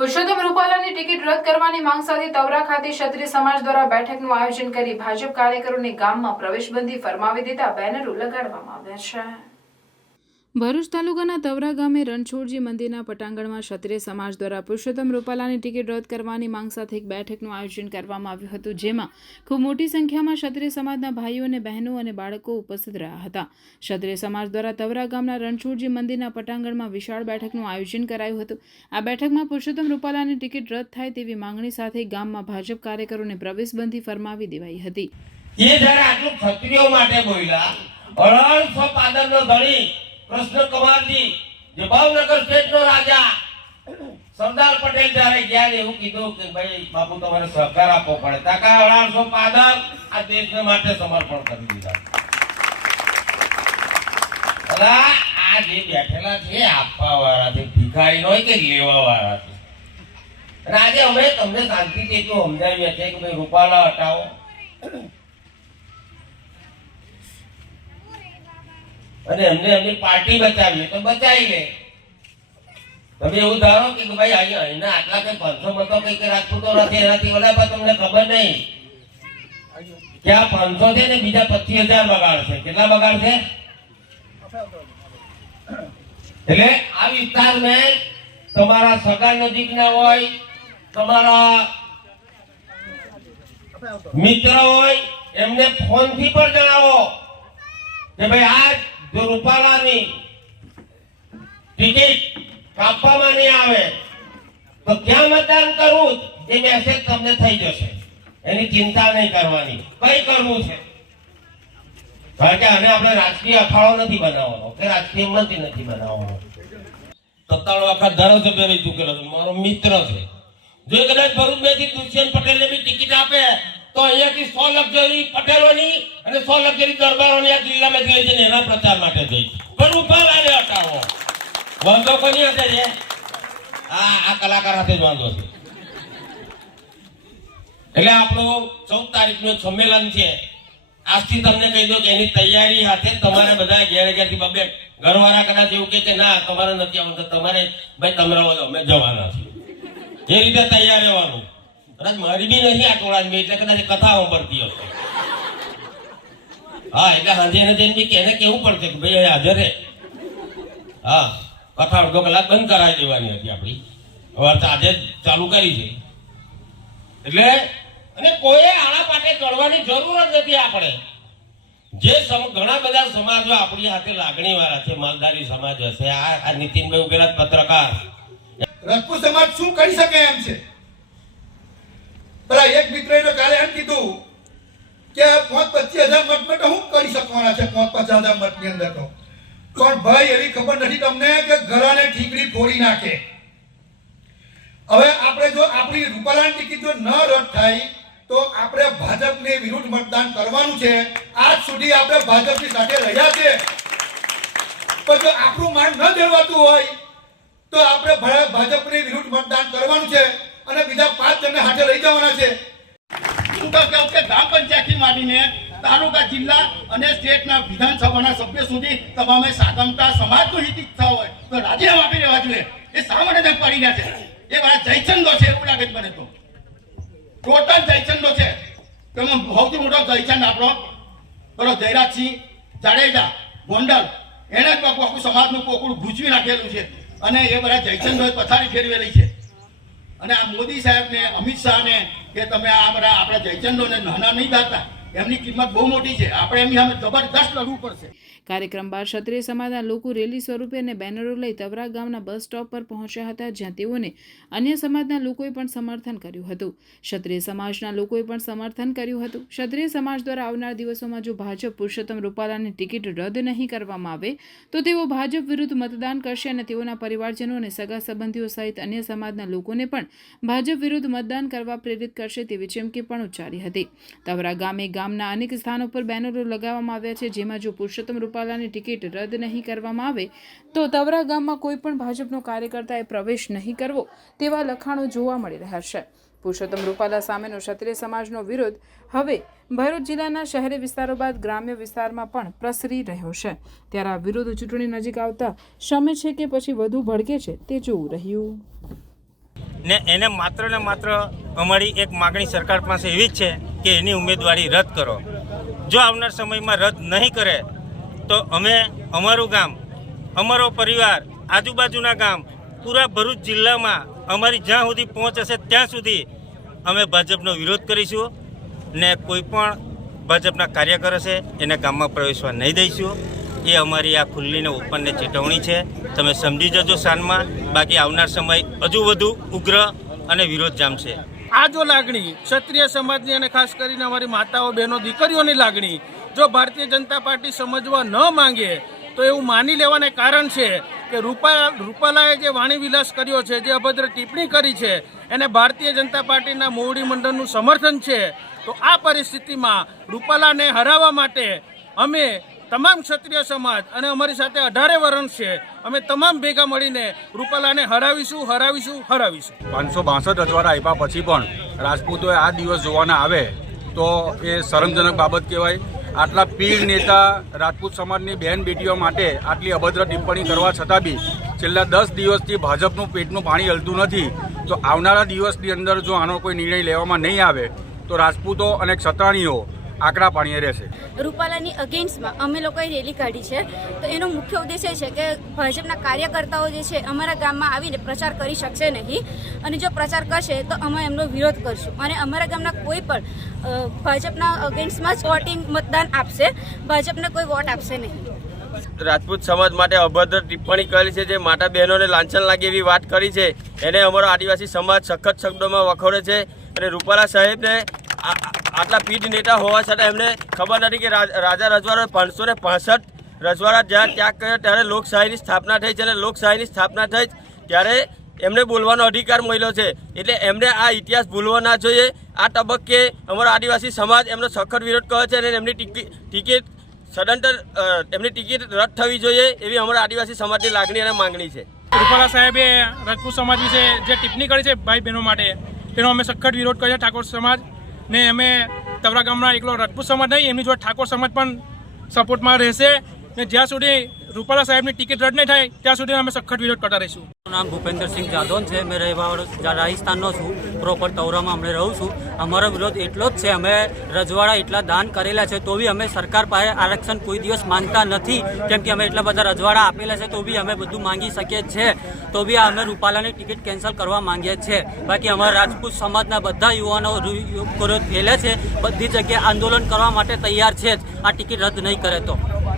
Purushottam રૂપાલાની ticket રદ કરવાની માંગ સાથે તવરા ખાતે ક્ષત્રિય સમાજ દ્વારા બેઠકનું આયોજન કરી ભાજપ કાર્યકરોને ગામમાં પ્રવેશબંધી ફરમાવી દેતા બેનરો લગાડવામાં આવ્યા છે। ભરૂચ તાલુકાના તવરા ગામે રણછોડજી મંદિરના પટાંગણમાં ક્ષત્રિય સમાજ દ્વારા પુરુષોત્તમ રૂપાલાની ટિકિટ રદ કરવાની માંગ સાથે એક બેઠકનું આયોજન કરવામાં આવ્યું હતું, જેમાં ખૂબ મોટી સંખ્યામાં ક્ષત્રિય સમાજના ભાઈઓ અને બહેનો અને બાળકો ઉપસ્થિત રહ્યા હતા। ક્ષત્રિય સમાજ દ્વારા તવરા ગામના રણછોડજી મંદિરના પટાંગણમાં વિશાળ બેઠકનું આયોજન કરાયું હતું। આ બેઠકમાં પુરુષોત્તમ રૂપાલાની ટિકિટ રદ થાય તેવી માંગણી સાથે ગામમાં ભાજપ કાર્યકરોને પ્રવેશબંધી ફરમાવી દેવાઈ હતી। એ જ્યારે આટલું ક્ષત્રિયો માટે બોલ્યા, અળણસો પાદરનો ધણી કૃષ્ણ કુમારજી જે ભાવનગર સ્ટેટનો રાજા સરદાર પટેલ જ્યારે ગયા એવું કીધું કે ભાઈ બાપુ તમારે સહકાર આપવો પડે, તાકા અળણસો પાદર આ દેશને માટે સમર્પણ કરી દીધા। આ જે બેઠેલા છે આપવા વાળા છે, ભિખારી હોય કે લેવા વાળા છે। અને આજે અમે તમને શાંતિથી એટલું સમજાવીએ છીએ કે ભાઈ રૂપાલા હટાવો, અને એમને એમની પાર્ટી બચાવીએ તો બચાવી લે। તમે એવું ધારો કે ભાઈ અહીંયા આટલા કઈ 500 મતો કઈ રાજપૂતો નથી, એનાથી વધારે તમને ખબર નહીં કે આ 500 છે ને બીજા 25,000 બગાડશે। કેટલા બગાડશે? એટલે આ વિસ્તારમાં તમારા સગા નજીકના હોય, તમારા મિત્ર હોય, એમને ફોનથી પણ જણાવો કે ભાઈ આ જો રૂપાલાની ટિકિટ કાપવામાં નહીં આવે તો ક્યાં મતદાન કરવું એ મેસેજ તમને થઈ જશે। એની ચિંતા નહીં કરવાની, કઈ કરવું છે, કારણ કે આને આપણે રાજકીય અખાડો નથી બનાવવાનો કે રાજકીય મંત્રી નથી બનાવવાનો। 97 વખત ધારાસભ્ય રહી ચૂકેલો છે, મારો મિત્ર છે। જો કદાચ ભરૂચમાંથી દુષ્યંત પટેલને બી ટિકિટ આપે તો અહીંયાથી 100 લક્ઝરી પટેલોની અને 100 લક્ઝરી દરબારોની આ જિલ્લામાંથી લઈ જઈને એના પ્રચાર માટે જઈ પણ રૂપાલાને હટાવો। વાંધો કોની હશે છે? આ કલાકાર હાથે જ વાંધો છે। એટલે આપણું 14 તારીખનું સંમેલન છે, આજથી તમને કહી દો કે એની તૈયારી હાથે તમારે બધા ઘેર ઘેરથી બબે ઘરવાળા કદાચ એવું કે ના તમારે નથી આવવાનું, તમારે ભાઈ તમે રહો, અમે જવાના છીએ, એ રીતે તૈયાર રહેવાનું। કદાચ મારી બી નથી આ ટોળાની, એટલે કદાચ કથા સાંભળતી હશે। હા, એટલે હાજે એને જઈને બી એને કેવું પડશે કે ભાઈ હાજર રહે। હા, કથા અડધો કલાક બંધ કરાવી દેવાની હતી આપણી, હવે આજે ચાલુ કરી છે। એટલે અને કોઈ આળા પાટે ચડવાની જરૂર જ નથી। આપણે જે ઘણા બધા સમાજો આપણી સાથે લાગણી વાળા છે, માલધારી સમાજ હશે, આ નીતિનભાઈ ઉભેલા પત્રકાર, રાજપૂત સમાજ શું કરી શકે એમ છે। પેલા એક મિત્રએ કાલે એમ કીધું કે 25,000 મત તો શું કરી શકવાના છે 50,000 મતની અંદર તો, પણ ભાઈ એવી ખબર નથી તમને કે ઘરાને ઠીકડી ફોડી નાખે। હવે આપણે જો આપણી રૂપાલાની ટિકિટ જો ન રદ થાય તો આપણે ભાજપની વિરુદ્ધ મતદાન કરવાનું છે। આજ સુધી આપણે ભાજપની સાથે રહ્યા છે, પણ જો આપણું માન ન જળવાતું હોય તો આપણે ભાજપની વિરુદ્ધ મતદાન કરવાનું છે અને બીજા 5 જણને હાથે લઈ જવાના છે। હું તો કહું કે ગ્રામ પંચાયતથી માંડીને તાલુકા, જિલ્લા અને સ્ટેટના વિધાનસભાના સભ્ય સુધી તમામે સાગમતા સમાજનું હિત ઈચ્છા હોય તો રાજીનામા આપી દેવા જોઈએ। એ શા માટે તેમ પડી ગયા છે? એ મારા જયચંદો છે એવું લાગે છે મને તો, ટોટલ જયચંદો છે। તેમાં સૌથી મોટો જયચંદ આપણો બરો જયરાજસિંહ જાડેજા ગોંડલ, એને જ આખું સમાજનું કોકડું ભૂજવી નાખેલું છે, અને એ બધા જયચંદોએ પથારી ફેરવેલી છે। અને આ મોદી સાહેબને, અમિત શાહને કે તમે આ બધા આપણા જયચંદોને નાના નહીં ધારતા, એમની કિંમત બહુ મોટી છે, આપણે એમની સામે જબરદસ્ત લડવું પડશે। કાર્યક્રમ બાદ ક્ષત્રિય સમાજના લોકો રેલી સ્વરૂપે અને બેનરો લઈ તવરા ગામના બસ સ્ટોપ પર પહોંચ્યા હતા, જ્યાં તેઓને અન્ય સમાજના લોકોએ પણ સમર્થન કર્યું હતું। ક્ષત્રિય સમાજના લોકોએ પણ સમર્થન કર્યું હતું। ક્ષત્રિય સમાજ દ્વારા આવનાર દિવસોમાં જો ભાજપ પુરુષોત્તમ રૂપાલાની ટિકિટ રદ નહીં કરવામાં આવે તો તેઓ ભાજપ વિરુદ્ધ મતદાન કરશે અને તેઓના પરિવારજનો અને સગા સંબંધીઓ સહિત અન્ય સમાજના લોકોને પણ ભાજપ વિરુદ્ધ મતદાન કરવા પ્રેરિત કરશે તેવી ચીમકી પણ ઉચ્ચારી હતી। તવરા ગામના અનેક સ્થાનો પર બેનરો લગાવવામાં આવ્યા છે, જેમાં જો પુરુષોત્તમ રૂપાલાની ટિકિટ રદ નહીં કરવામાં આવે તો તવરા ગામમાં કોઈ પણ ભાજપનો કાર્યકર્તાએ પ્રવેશ નહીં કરવો તેવા લખાણો જોવા મળી રહ્યા છે। પુરુષોત્તમ રૂપાલા સામેનો ક્ષત્રિય સમાજનો વિરોધ હવે ભરૂચ જિલ્લાના શહેરી વિસ્તારો બાદ ગ્રામ્ય વિસ્તારમાં પણ પ્રસરી રહ્યો છે। ત્યારે આ વિરોધ ચૂંટણી નજીક આવતા શમે છે કે પછી વધુ ભડકે છે તે જોવું રહ્યું। ને એને માત્ર ને માત્ર અમારી એક માગણી સરકાર પાસે એવી જ છે કે એની ઉમેદવારી રદ કરો. જો આવનાર સમયમાં રદ નહીં કરે તો અમે અમારું ગામ, અમારો પરિવાર, આજુબાજુના ગામ, પૂરા ભરૂચ જિલ્લામાં અમારી જ્યાં સુધી પહોંચ હશે ત્યાં સુધી અમે ભાજપનો વિરોધ કરીશું ને કોઈ પણ ભાજપના કાર્યકર હશે એને ગામમાં પ્રવેશવા નહીં દઈશું. એ અમારી આ ખુલ્લીને ઓપનને ચેતવણી છે. તમે સમજી જજો સાંજમાં, બાકી આવનાર સમય હજુ વધુ ઉગ્ર અને વિરોધ જામશે. આ જો લાગણી ક્ષત્રિય સમાજની અને ખાસ કરીને અમારી માતાઓ, બહેનો, દીકરીઓની લાગણી જો ભારતીય જનતા પાર્ટી સમજવા ન માંગે તો એવું માની લેવાને કારણ છે કે રૂપાલાએ જે વાણીવિલાસ કર્યો છે, જે અભદ્ર ટિપ્પણી કરી છે, એને ભારતીય જનતા પાર્ટીના મોવડી મંડળનું સમર્થન છે. તો આ પરિસ્થિતિમાં રૂપાલાને હરાવવા માટે અમે તમામ ક્ષત્રિય સમાજ અને અમારી સાથે 18 વર્ષ છે, અમે તમામ ભેગા મળીને રૂપાલાને હરાવીશું. 562 રજવાડા આપ્યા પછી પણ રાજપૂતોએ આ દિવસ જોવાના આવે તો એ શરમજનક બાબત કહેવાય. આટલા પીર નેતા રાજપૂત સમાજની બહેન બેટીઓ માટે આટલી અભદ્ર ટિપ્પણી કરવા છતાં બી છેલ્લા 10 દિવસથી ભાજપનું પેટનું પાણી હલતું નથી. તો આવનારા દિવસની અંદર જો આનો કોઈ નિર્ણય લેવામાં નહીં આવે તો રાજપૂતો અને ક્ષત્રાણીઓ આકરા પાણીએ રહેશે. રૂપાલાની અગેન્સ્ટમાં અમે લોકોએ રેલી કાઢી છે. તો એનો મુખ્ય ઉદ્દેશ્ય છે કે ભાજપના કાર્યકર્તાઓ જે છે અમારા ગામમાં આવીને પ્રચાર કરી શકશે નહીં, અને જો પ્રચાર કરશે તો અમે એમનો વિરોધ કરશું, અને અમારા ગામના કોઈ પણ ભાજપના અગેન્સ્ટમાં જ વોટિંગ મતદાન આપશે, ભાજપને કોઈ વોટ આપશે નહીં. રાજપૂત સમાજ માટે અભદ્ર ટિપ્પણી કરી છે, જે માતા બહેનોને લાંછન લાગે એવી વાત કરી છે, એને અમારો આદિવાસી સમાજ સખત શબ્દોમાં વખોડે છે. અને રૂપાલા સાહેબને આટલા પીઢ નેતા હોવા છતાં એમને ખબર નથી કે રાજા રજવાડો 565 રજવાડા જ્યાં ત્યાગ કર્યો ત્યારે લોકશાહીની સ્થાપના થઈ છે, અને લોકશાહીની સ્થાપના થઈ ત્યારે એમને બોલવાનો અધિકાર મળ્યો છે. એટલે એમને આ ઇતિહાસ ભૂલવો ના જોઈએ. આ તબક્કે અમારો આદિવાસી સમાજ એમનો સખત વિરોધ કરે છે, અને એમની ટિકિટ સદંતર એમની ટિકિટ રદ થવી જોઈએ એવી અમારા આદિવાસી સમાજની લાગણી અને માંગણી છે. રૂપાલા સાહેબે રાજપૂત સમાજ વિશે જે ટિપ્પણી કરી છે ભાઈ બહેનો માટે, તેનો અમે સખત વિરોધ કર્યો. ઠાકોર સમાજ ને અમે તવરા ગામના એકલો રાજપૂત સમાજ નહીં, એમની જોડે ઠાકોર સમાજ પણ સપોર્ટમાં રહેશે. ને જ્યાં સુધી રૂપાલા સાહેબની ટિકિટ રદ નહીં થાય ત્યાં સુધી અમે સખત વિરોધ કરતા રહીશું. નામ ભૂપેન્દ્રસિંહ જાદવ છે. મેં રાજસ્થાનનો છું, પ્રોપર તવરામાં અમે રહું છું. અમારો વિરોધ એટલો જ છે, અમે રજવાડા એટલા દાન કરેલા છે તો બી અમે સરકાર પાસે આરક્ષણ કોઈ દિવસ માંગતા નથી, કેમ કે અમે એટલા બધા રજવાડા આપેલા છે તો બી અમે બધું માંગી શકીએ છીએ. તો બી અમે રૂપાલાની ટિકિટ કેન્સલ કરવા માંગીએ છીએ. બાકી અમારા રાજપૂત સમાજના બધા યુવાનો વિરોધ ફેલે છે, બધી જગ્યાએ આંદોલન કરવા માટે તૈયાર છે જ આ ટિકિટ રદ નહીં કરે તો.